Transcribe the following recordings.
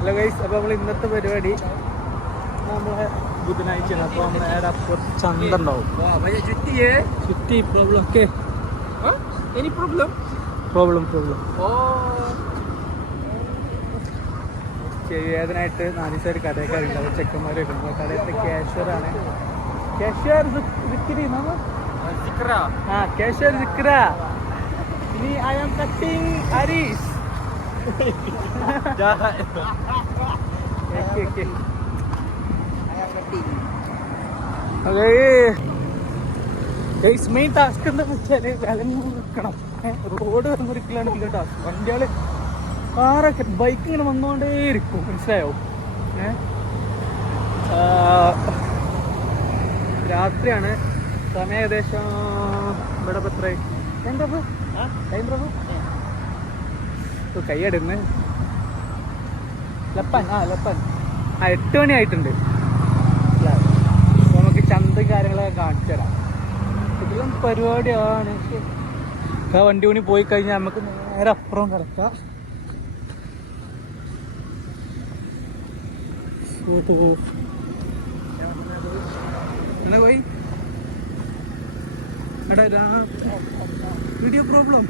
Hello guys, അപ്പോൾ നമ്മൾ ഇന്നത്തെ പരിപാടി നമ്മളെ ബുധനാഴ്ചയാണ്. അപ്പോൾ നമ്മൾ നേരെ അപ്പുറത്ത് ചന്ത ഉണ്ടാവും. ചുറ്റി പ്രോബ്ലം ഓക്കെ എനി പ്രോബ്ലം ചെവിവേദനായിട്ട് 4 ദിവസമായിട്ട് കടയൊക്കെ അത് ചെക്കന്മാരൊക്കെ ഉണ്ട്. കടയത്തെ ക്യാഷ്യറാണ്. ക്യാഷ്യർ ക്യാഷ്യർ സിക്ര. ഇനി ഐ ആം കട്ടിങ് അരീസ്. മെയിൻ ടാസ്ക് എന്താണെന്ന് വെച്ചാൽ വിലങ്ങ് നിൽക്കണം. റോഡ് മുറിക്കലാണ് ഇതിൻ്റെ ടാസ്ക്. വണ്ടികൾ കാറൊക്കെ ബൈക്ക് ഇങ്ങനെ വന്നുകൊണ്ടേ ഇരിക്കും. മനസ്സിലായോ? രാത്രിയാണ്. സമയം ഏകദേശം ഇവിടെ എത്ര കൈയടുന്ന് ലപ്പൻ 8 മണി ആയിട്ടുണ്ട്. നമുക്ക് ചന്തയും കാര്യങ്ങളൊക്കെ കാണിച്ചു തരാം. ഇതിലും പരിപാടിയാണ്. വണ്ടി ഊണി പോയി കഴിഞ്ഞാൽ നമുക്ക് നേരെ അപ്പുറം കിടക്കാം. എന്നാ പോയി എടാ വീഡിയോ പ്രോബ്ലം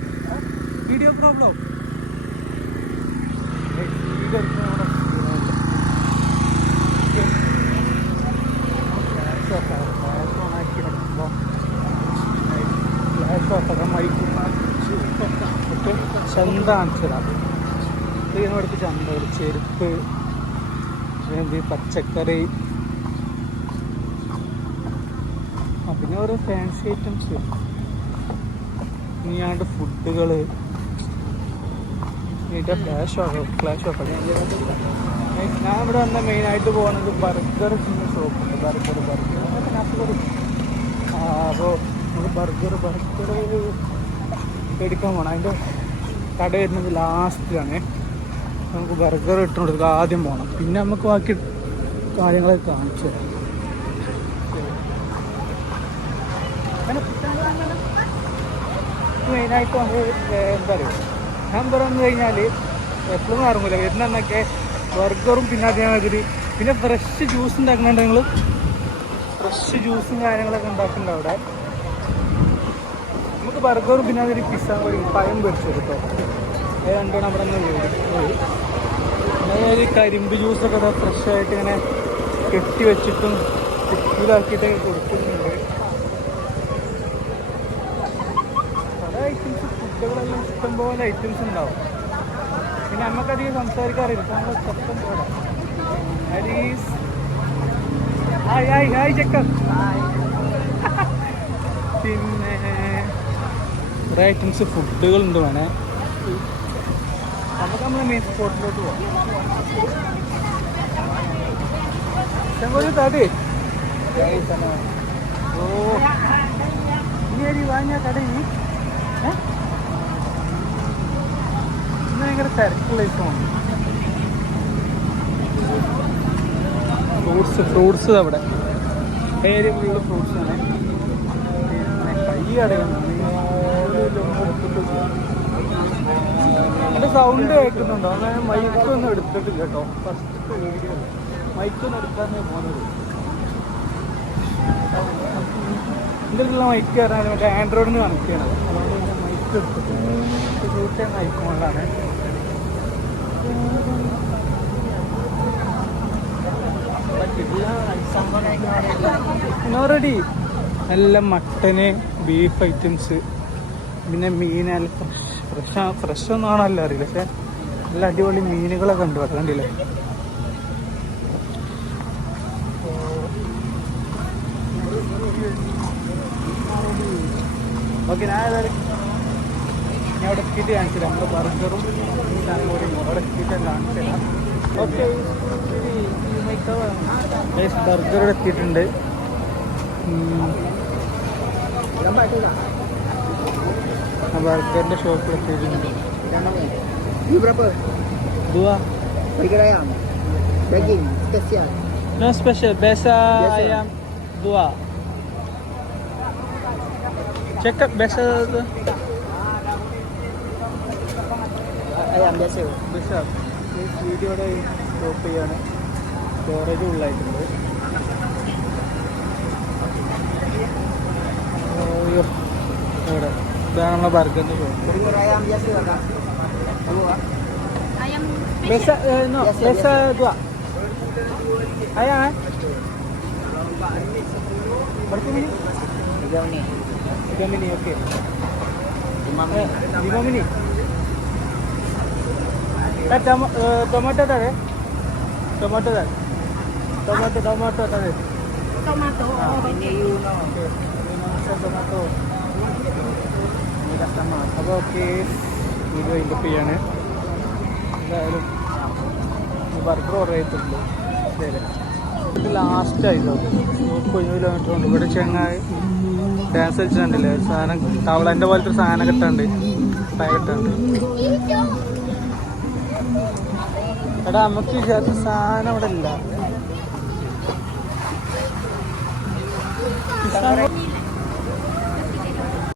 ചന്ത കാണിച്ചതാ. ഇതിനടുത്ത് ചന്ത, ചെരുപ്പ്, പച്ചക്കറി, പിന്നെ ഓരോ ഫാൻസി ഐറ്റംസ്, ഇനിയാണ്ട് ഫുഡുകൾ, ഫ്ലാഷ് ഓഫ്. ഞാൻ ഇവിടെ വന്ന മെയിനായിട്ട് പോകുന്നത് ബർഗർ ഷോപ്പുണ്ട്. ബർഗർ അപ്പോൾ നമുക്ക് ബർഗർ മേടിക്കാൻ പോകണം. അതിൻ്റെ കട വരുന്നത് ലാസ്റ്റിലാണ്. നമുക്ക് ബർഗർ ഇട്ടുകൊടുക്കുക ആദ്യം പോകണം. പിന്നെ നമുക്ക് ബാക്കി കാര്യങ്ങളൊക്കെ കാണിച്ചു തരാം. മെയിനായിട്ട് നമ്മൾ എന്താ പറയുക, ഞാൻ പറഞ്ഞു കഴിഞ്ഞാൽ എപ്പോഴും ഇറങ്ങില്ല. വരുന്നതൊക്കെ ബർഗറും പിന്നെ അതേമാതിരി പിന്നെ ഫ്രഷ് ജ്യൂസ് ഉണ്ടാക്കുന്നുണ്ട്. നിങ്ങൾ ഫ്രഷ് ജ്യൂസും കാര്യങ്ങളൊക്കെ ഉണ്ടാക്കുന്നുണ്ട് അവിടെ. നമുക്ക് ബർഗറും പിന്നെ അതൊരു പിസ്സ പഴം പൊരിച്ചു കേട്ടോ. അത് രണ്ടും അവിടെ നിന്ന് മേടിക്കുന്നത്. പിന്നെ കരിമ്പ് ജ്യൂസൊക്കെ ഫ്രഷായിട്ട് ഇങ്ങനെ കെട്ടി വെച്ചിട്ടും കുപ്പിയിലാക്കിയിട്ടൊക്കെ കൊടുക്കുന്നുണ്ട്. പല ഐറ്റംസ് ഫുഡുകളെല്ലാം ഇഷ്ടംപോലെ ഐറ്റംസ് ഉണ്ടാവും. പിന്നെ നമുക്കധികം സംസാരിക്കാറില്ല. നമ്മൾ ചെക്കൻ പോലെ ഹായ് ചെക്കൻ. പിന്നെ കുറേ ഐറ്റംസ് ഫുഡുകളുണ്ട്. വേണേ നമുക്ക് നമ്മൾ മെയിൻ സ്പോട്ടിലോട്ട് പോകാം. ചെങ്കോല് തടി ഇനി വാങ്ങിയ കട ഇന്ന് ഭയങ്കര തിരക്കുള്ള ദിവസമാണ്. ഫ്രൂട്ട്സ് അവിടെ ഏരിയ ഫുള്ള് ഫ്രൂട്ട്സാണ്. കൈ അടയുന്നു. എൻ്റെ സൗണ്ട് കേൾക്കുന്നുണ്ടോ? അങ്ങനെ മൈക്കൊന്നും എടുത്തിട്ടില്ല കേട്ടോ. ഫസ്റ്റ് വീഡിയോ മൈക്കൊന്നും എടുക്കാനേ പോകുന്നത്. എൻ്റെ ഉള്ള മൈക്ക് കാരണം മറ്റേ ആൻഡ്രോയിഡിന് കണക്ട് ചെയ്യണത്. അതുകൊണ്ട് പിന്നെ മൈക്ക് എടുത്തിട്ട് ഷൂട്ട് ചെയ്യുന്ന ഐഫോണിലാണ്. റെഡി നല്ല മട്ടന്, ബീഫ് ഐറ്റംസ്, പിന്നെ മീൻ. ഫ്രഷ് ഒന്നും ആണല്ലോ അറിയില്ല. പക്ഷെ നല്ല അടിപൊളി മീനുകളൊക്കെ ഉണ്ട്. കണ്ടില്ലേ? ഓക്കെ, ഞാൻ അവിടെ എത്തിയിട്ട് കാണിച്ചു തരാം. നമ്മുടെ ബർഗറും അവിടെ എത്തിയിട്ട് കാണിച്ചു തരാം. ഓക്കെ, ബർഗർ എത്തിയിട്ടുണ്ട്. ബർഗറിൻ്റെ ഷോപ്പിൽ എത്തിയിട്ടുണ്ട്. No special, biasa ayam 2. Cakap biasa tu. Ayam biasa. Biasa. വീഡിയോയുടെ സ്റ്റോപ്പ് ചെയ്യാണ്. സ്റ്റോറേജ് ഉള്ളായിട്ടുണ്ട്. ഇവിടെ ഇതാണ് നമ്മളെ ബർഗറിന് പോകുന്നത്. ayam eh? Berapa minit? 3 minit. 3 minit, okey. 5 minit. Tomato tak ada? Tomato tak? Tomato tak ada? Tomato. Oh, ini you know. Okay. Tomato. Ini dah sama. അപ്പോൾ okay video ഇൻഡപ്പ് ചെയ്യാണ്. എന്തായാലും burger order ചെയ്തിട്ടുണ്ട്. ശരി, ഇത് ലാസ്റ്റ് ആയിട്ടോ. 30 kilometre ഉണ്ട്. ഇവിടെ ചെങ്ങായി ഡാൻസ് കളിച്ചിട്ടുണ്ടല്ലേ, സാധനം തവളൻ്റെ പോലത്തെ ഒരു സാധനം കിട്ടാണ്ട്, പയ കിട്ടാണ്ട്. എടാ നമുക്ക് വിചാരിച്ച സാധനം അവിടെ ഇല്ല.